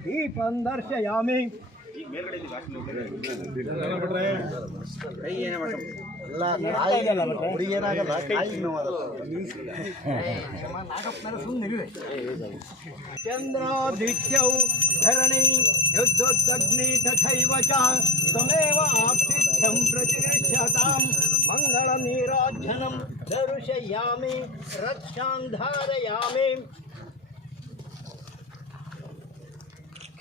ದೀಪಂ ದರ್ಶಯಾಮಿ ಚಂದ್ರಾದಿತ್ಯೌ ಧರಣಿ ಯುದ್ಧೋದ್ಗ್ನಿ ತಥೈವ ಚ ತ್ವಮೇವ ಆಪ್ತಿಥ್ಯಂ ಪ್ರತಿಗೃಹ್ಯತಾಂ ಮಂಗಳ ನೀರಾಜನಂ ದರ್ಶಯಾಮಿ ರಕ್ಷಾಂ ಧಾರಯಾಮಿ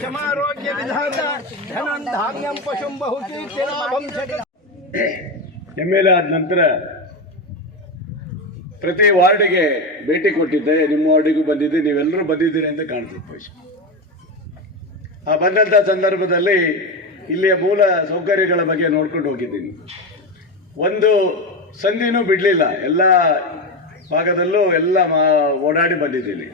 ಶಮಾಯಿ ಎಂ ಎಲ್ ಎ ಆದ ನಂತರ ಪ್ರತಿ ವಾರ್ಡಿಗೆ ಭೇಟಿ ಕೊಟ್ಟಿದ್ದೆ, ನಿಮ್ಮ ವಾರ್ಡಿಗೂ ಬಂದಿದ್ದೆ, ನೀವೆಲ್ಲರೂ ಬಂದಿದ್ದೀರಿ ಅಂತ ಕಾಣ್ತಿತ್ತು ಆ ಬಂದಂಥ ಸಂದರ್ಭದಲ್ಲಿ ಇಲ್ಲಿಯ ಮೂಲ ಸೌಕರ್ಯಗಳ ಬಗ್ಗೆ ನೋಡ್ಕೊಂಡು ಹೋಗಿದ್ದೀನಿ. ಒಂದು ಸಂಧಿನೂ ಬಿಡಲಿಲ್ಲ, ಎಲ್ಲ ಭಾಗದಲ್ಲೂ ಎಲ್ಲ ಓಡಾಡಿ ಬಂದಿದ್ದೀನಿ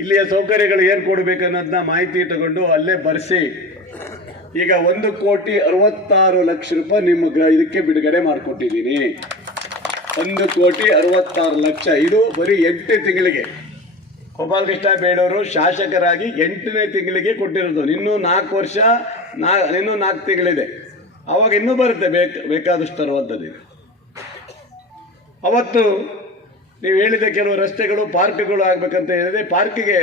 ಇಲ್ಲಿಯ ಸೌಕರ್ಯಗಳು ಏನು ಕೊಡಬೇಕನ್ನೋದನ್ನ ಮಾಹಿತಿ ತಗೊಂಡು ಅಲ್ಲೇ ಬರೆಸಿ. ಈಗ ಒಂದು ಕೋಟಿ ಅರವತ್ತಾರು ಲಕ್ಷ ರೂಪಾಯಿ ನಿಮ್ಮ ಇದಕ್ಕೆ ಬಿಡುಗಡೆ ಮಾಡಿಕೊಟ್ಟಿದ್ದೀನಿ. ಒಂದು ಕೋಟಿ ಅರವತ್ತಾರು ಲಕ್ಷ. ಇದು ಬರೀ ಎಂಟನೇ ತಿಂಗಳಿಗೆ. ಗೋಪಾಲಕೃಷ್ಣ ಬೇಡವರು ಶಾಸಕರಾಗಿ ಎಂಟನೇ ತಿಂಗಳಿಗೆ ಕೊಟ್ಟಿರೋದು. ಇನ್ನೂ ನಾಲ್ಕು ವರ್ಷ, ನಾ ಇನ್ನೂ ನಾಲ್ಕು ತಿಂಗಳಿದೆ. ಅವಾಗ ಇನ್ನೂ ಬರುತ್ತೆ ಬೇಕು ಬೇಕಾದಷ್ಟು ತರುವಂಥದ್ದು. ಅವತ್ತು ನೀವು ಹೇಳಿದ ಕೆಲವು ರಸ್ತೆಗಳು, ಪಾರ್ಕ್ಗಳು ಆಗಬೇಕಂತ ಹೇಳಿದ್ರೆ ಪಾರ್ಕಿಗೆ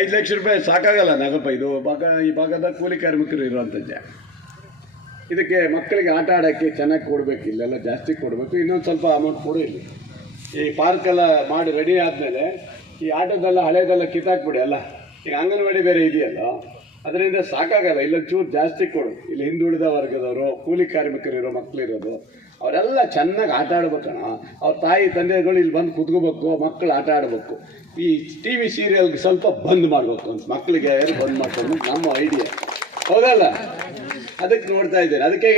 ಐದು ಲಕ್ಷ ರೂಪಾಯಿ ಸಾಕಾಗಲ್ಲ ನಾಗಪ್ಪ. ಇದು ಭಾಗ, ಈ ಭಾಗದ ಕೂಲಿ ಕಾರ್ಮಿಕರು ಇರುವಂಥ ಜಾಗ ಇದಕ್ಕೆ ಮಕ್ಕಳಿಗೆ ಆಟ ಆಡೋಕ್ಕೆ ಚೆನ್ನಾಗಿ ಕೊಡಬೇಕು, ಇಲ್ಲೆಲ್ಲ ಜಾಸ್ತಿ ಕೊಡಬೇಕು. ಇನ್ನೊಂದು ಸ್ವಲ್ಪ ಅಮೌಂಟ್ ಕೊಡು. ಇಲ್ಲಿ ಈ ಪಾರ್ಕೆಲ್ಲ ಮಾಡಿ ರೆಡಿ ಆದಮೇಲೆ ಈ ಆಟೋದೆಲ್ಲ ಹಳೇದೆಲ್ಲ ಕಿತ್ತಾಕ್ಬಿಡಿ ಅಲ್ಲ. ಈಗ ಅಂಗನವಾಡಿ ಬೇರೆ ಇದೆಯಲ್ಲ. ಅದರಿಂದ ಸಾಕಾಗಲ್ಲ ಇಲ್ಲ ಚೂರು ಜಾಸ್ತಿ ಕೊಡು. ಇಲ್ಲಿ ಹಿಂದುಳಿದ ವರ್ಗದವರು, ಕೂಲಿ ಕಾರ್ಮಿಕರು ಇರೋ ಮಕ್ಕಳಿರೋದು ಅವರೆಲ್ಲ ಚೆನ್ನಾಗಿ ಆಟ ಆಡ್ಬೇಕಣ. ಅವ್ರ ತಾಯಿ, ತಂದೆಗಳು ಇಲ್ಲಿ ಬಂದು ಕುತ್ಕೋಬೇಕು ಮಕ್ಕಳು ಆಟ ಆಡಬೇಕು. ಈ ಟಿ ವಿ ಸೀರಿಯಲ್ಗೆ ಸ್ವಲ್ಪ ಬಂದ್ ಮಾಡಬೇಕು ಅಂತ ಮಕ್ಕಳಿಗೆ ಬಂದ್ ಮಾಡ್ಕೊಂಡು ನಮ್ಮ ಐಡಿಯಾ ಹೌದಲ್ಲ? ಅದಕ್ಕೆ ನೋಡ್ತಾ ಇದ್ದೇನೆ. ಅದಕ್ಕೆ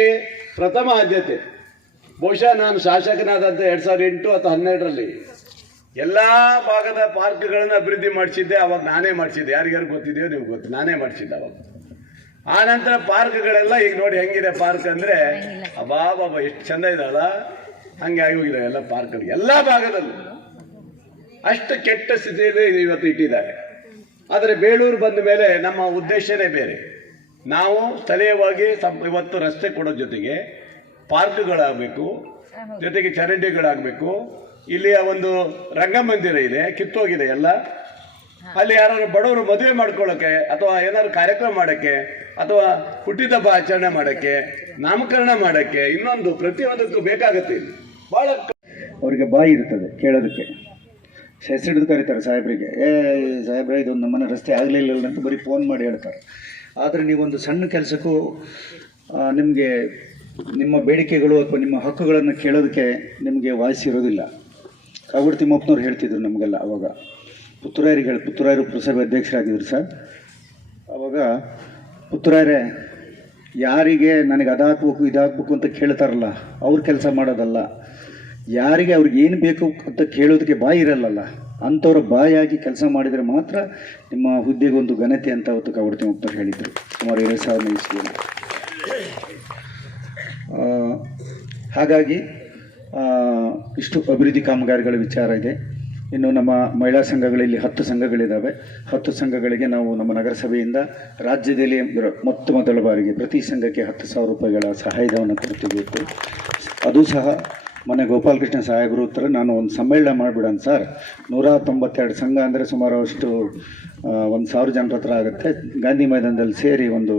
ಪ್ರಥಮ ಆದ್ಯತೆ. ಬಹುಶಃ ನಾನು ಶಾಸಕನಾದಂಥ ಎರಡು ಸಾವಿರದ ಎಂಟು ಅಥವಾ ಹನ್ನೆರಡರಲ್ಲಿ. ಎಲ್ಲ ಭಾಗದ ಪಾರ್ಕ್ಗಳನ್ನು ಅಭಿವೃದ್ಧಿ ಮಾಡಿಸಿದ್ದೆ, ಅವಾಗ ನಾನೇ ಮಾಡಿಸಿದ್ದೆ. ಯಾರಿಗಾರು ಗೊತ್ತಿದೆಯೋ ನೀವು ಗೊತ್ತು, ನಾನೇ ಮಾಡಿಸಿದ್ದೆ ಅವಾಗ. ಆ ನಂತರ ಪಾರ್ಕ್ಗಳೆಲ್ಲ ಈಗ ನೋಡಿ ಹೆಂಗಿದೆ ಪಾರ್ಕ್ ಅಂದರೆ ಅಬಾ ಬಾಬಾ, ಎಷ್ಟು ಚಂದ ಇದಲ್ಲ ಹಂಗೆ ಆಗಿ ಹೋಗಿದೆ ಎಲ್ಲ ಪಾರ್ಕ್ಗಳು, ಎಲ್ಲ ಭಾಗದಲ್ಲೂ. ಅಷ್ಟು ಕೆಟ್ಟ ಸ್ಥಿತಿಯಲ್ಲಿ ಇವತ್ತು ಇಟ್ಟಿದ್ದಾರೆ. ಆದರೆ ಬೇಳೂರು ಬಂದ ಮೇಲೆ ನಮ್ಮ ಉದ್ದೇಶನೇ ಬೇರೆ. ನಾವು ಸ್ಥಳೀಯವಾಗಿ ಇವತ್ತು ರಸ್ತೆ ಕೊಡೋ ಜೊತೆಗೆ ಪಾರ್ಕ್ಗಳಾಗಬೇಕು, ಜೊತೆಗೆ ಚರಂಡಿಗಳಾಗಬೇಕು ಇಲ್ಲಿಯ ಒಂದು ರಂಗಮಂದಿರ ಇದೆ, ಕಿತ್ತೋಗಿದೆ ಎಲ್ಲ. ಅಲ್ಲಿ ಯಾರು ಬಡವರು ಮದುವೆ ಮಾಡ್ಕೊಳ್ಳೋಕೆ ಅಥವಾ ಏನಾದ್ರು ಕಾರ್ಯಕ್ರಮ ಮಾಡೋಕ್ಕೆ ಅಥವಾ ಹುಟ್ಟಿದಬ್ಬ ಆಚರಣೆ ಮಾಡೋಕ್ಕೆ, ನಾಮಕರಣ ಮಾಡೋಕ್ಕೆ ಇನ್ನೊಂದು ಪ್ರತಿಯೊಂದಕ್ಕೂ ಬೇಕಾಗುತ್ತೆ ಇಲ್ಲಿ. ಭಾಳ ಅವರಿಗೆ ಬಾಯಿ ಇರ್ತದೆ ಕೇಳೋದಕ್ಕೆ. ಹೆಸರಿಡಿದು ಕರೀತಾರೆ ಸಾಹೇಬ್ರಿಗೆ. ಏ, ಸಾಹೇಬ್ರೆ ಇದೊಂದು ನಮ್ಮನೆ ರಸ್ತೆ ಆಗಲಿಲ್ಲ ಅಂತ ಬರೀ ಫೋನ್ ಮಾಡಿ ಹೇಳ್ತಾರೆ. ಆದರೆ ನೀವೊಂದು ಸಣ್ಣ ಕೆಲಸಕ್ಕೂ ನಿಮಗೆ ನಿಮ್ಮ ಬೇಡಿಕೆಗಳು ಅಥವಾ ನಿಮ್ಮ ಹಕ್ಕುಗಳನ್ನು ಕೇಳೋದಕ್ಕೆ ನಿಮಗೆ ವಾಯ್ಸ್ ಇರೋದಿಲ್ಲ. ಕಾಗೋಡು ತಿಮ್ಮಪ್ಪನವ್ರು ಹೇಳ್ತಿದ್ರು ನಮಗೆಲ್ಲ ಅವಾಗ. ಪುತ್ತೂರಾಯರಿಗೆ ಹೇಳಿ ಪುತ್ತೂರಾಯರು ಪುರಸಭೆ ಅಧ್ಯಕ್ಷರಾಗಿದ್ದರು ಸರ್. ಅವಾಗ ಪುತ್ತೂರಾಯರೇ ಯಾರಿಗೆ ನನಗೆ ಅದಾಗಬೇಕು, ಇದಾಗಬೇಕು ಅಂತ ಕೇಳ್ತಾರಲ್ಲ, ಅವ್ರ ಕೆಲಸ ಮಾಡೋದಲ್ಲ. ಯಾರಿಗೆ ಅವ್ರಿಗೆ ಏನು ಬೇಕು ಅಂತ ಕೇಳೋದಕ್ಕೆ ಬಾಯಿ ಇರಲ್ಲಲ್ಲ. ಅಂಥವ್ರ ಬಾಯಾಗಿ ಕೆಲಸ ಮಾಡಿದರೆ ಮಾತ್ರ ನಿಮ್ಮ ಹುದ್ದೆಗೆ ಒಂದು ಘನತೆ ಅಂತ ಅವತ್ತು ಕಾಗೋಡು ತಿಮ್ಮಪ್ಪನವ್ರು ಹೇಳಿದರು. ಸುಮಾರು ಎರಡು ಸಾವಿರದ ಹಾಗಾಗಿ ಇಷ್ಟು ಅಭಿವೃದ್ಧಿ ಕಾಮಗಾರಿಗಳ ವಿಚಾರ ಇದೆ. ಇನ್ನು ನಮ್ಮ ಮಹಿಳಾ ಸಂಘಗಳಲ್ಲಿ ಹತ್ತು ಸಂಘಗಳಿದ್ದಾವೆ ಹತ್ತು ಸಂಘಗಳಿಗೆ ನಾವು ನಮ್ಮ ನಗರಸಭೆಯಿಂದ ರಾಜ್ಯದಲ್ಲಿ ಮೊತ್ತ ಮೊದಲ ಬಾರಿಗೆ ಪ್ರತಿ ಸಂಘಕ್ಕೆ ಹತ್ತು ಸಾವಿರ ರೂಪಾಯಿಗಳ ಸಹಾಯಧನವನ್ನು ಕೊಡ್ತೀವಿ ಅದು ಸಹ ಮೊನ್ನೆ ಗೋಪಾಲಕೃಷ್ಣ ಸಾಹೇಬರು ಹತ್ರ ನಾನು ಒಂದು ಸಮ್ಮೇಳನ ಮಾಡಿಬಿಡೋಣ ಸರ್. ನೂರ ತೊಂಬತ್ತೆರಡು ಸಂಘ ಅಂದರೆ ಸುಮಾರು ಅಷ್ಟು ಒಂದು ಸಾವಿರ ಜನರ ಹತ್ರ ಆಗುತ್ತೆ. ಗಾಂಧಿ ಮೈದಾನದಲ್ಲಿ ಸೇರಿ ಒಂದು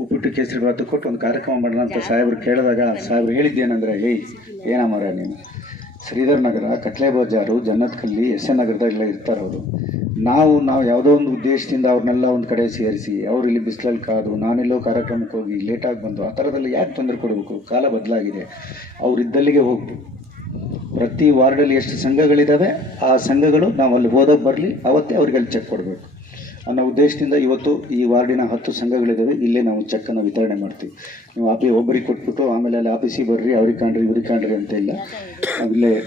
ಉಪ್ಪಿಟ್ಟು ಕೇಸರಿ ಕೊಟ್ಟು ಒಂದು ಕಾರ್ಯಕ್ರಮ ಮಾಡೋಣ ಅಂತ ಸಾಹೇಬ್ರು ಕೇಳಿದಾಗ ಸಾಹೇಬ್ರು ಹೇಳಿದ್ದೇನೆಂದರೆ, ಏಯ್ ಮಾರಾಯ ನೀನು? ಶ್ರೀಧರ್ ನಗರ, ಕಟ್ಲೆ ಬಜಾರು, ಜನ್ನತ್ಕಲ್ಲಿ, ಎಸ್ ಎನ್ ನಗರದಾಗೆಲ್ಲ ಇರ್ತಾರೆ ಅವರು. ನಾವು ನಾವು ಯಾವುದೋ ಒಂದು ಉದ್ದೇಶದಿಂದ ಅವ್ರನ್ನೆಲ್ಲ ಒಂದು ಕಡೆ ಸೇರಿಸಿ, ಅವ್ರು ಇಲ್ಲಿ ಬಿಸಿಲಲ್ಲಿ ಕಾದು, ನಾನೆಲ್ಲೋ ಕಾರ್ಯಕ್ರಮಕ್ಕೆ ಹೋಗಿ ಲೇಟಾಗಿ ಬಂದು, ಆ ಥರದಲ್ಲಿ ಯಾಕೆ ತೊಂದರೆ ಕೊಡಬೇಕು? ಕಾಲ ಬದಲಾಗಿದೆ. ಅವ್ರು ಇದ್ದಲ್ಲಿಗೆ ಹೋಗ್ಬೇಕು ಪ್ರತಿ ವಾರ್ಡಲ್ಲಿ ಎಷ್ಟು ಸಂಘಗಳಿದ್ದಾವೆ ಆ ಸಂಘಗಳು ನಾವು ಅಲ್ಲಿ ಹೋದಾಗ ಬರಲಿ, ಅವತ್ತೇ ಅವ್ರಿಗೆ ಅಲ್ಲಿ ಚೆಕ್ ಕೊಡಬೇಕು. ಅನ್ನೋ ಉದ್ದೇಶದಿಂದ ಇವತ್ತು ಈ ವಾರ್ಡಿನ ಹತ್ತು ಸಂಘಗಳಿದ್ದಾವೆ. ಇಲ್ಲೇ ನಾವು ಚೆಕ್ಕನ್ನು ವಿತರಣೆ ಮಾಡ್ತೀವಿ. ನೀವು ಆಪಿ ಒಬ್ಬರಿಗೆ ಕೊಟ್ಬಿಟ್ಟು ಆಮೇಲೆ ಅಲ್ಲಿ ಆಫೀಸಿಗೆ ಬರ್ರಿ, ಅವ್ರಿಗೆ ಕಾಣ್ರಿ, ಇವ್ರಿಗೆ ಕಾಣ್ರಿ ಅಂತ ಇಲ್ಲ. ನಾವಿಲ್ಲೇ